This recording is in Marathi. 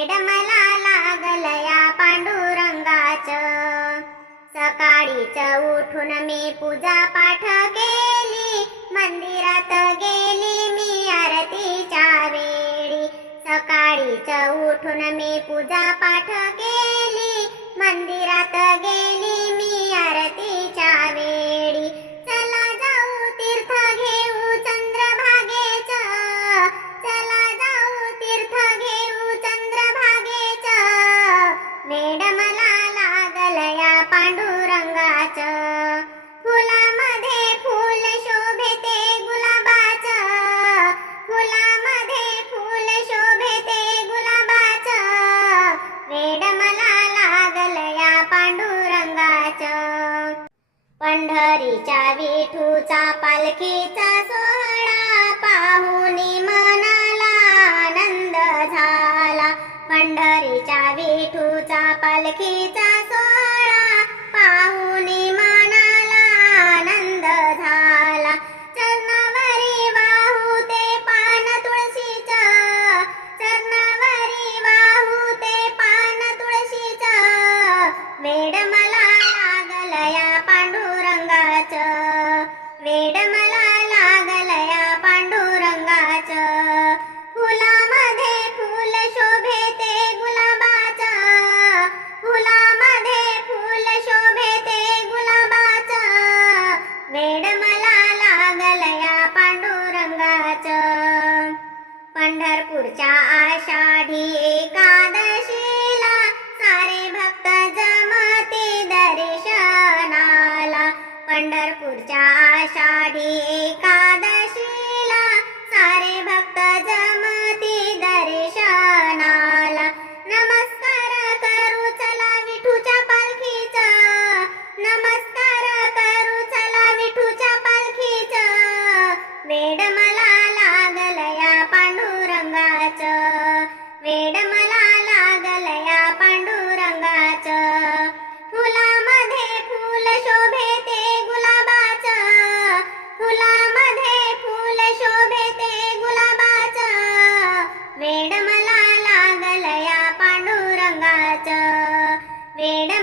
वेड मला लागलया पांडुरंगाच. सकाळीच उठून मी पूजा पाठ केली मंदिरात गेली मी आरतीच्या वेळी. सकाळीच उठून मी पूजा पाठ केली मंदिरात गेली पंढरीच्या विठूचा पालखीचा सोहळा. वेड मला लागलया पांडुरंगाच. फुलामध्ये फुल शोभेते गुलाबाच. फुलामध्ये फुल शोभेते गुलाबाच. वेड मला लागलया पांडुरंगाच. पंढरपूरच्या आषाढी पंढरपूरच्या आषाढी एकादा Pero...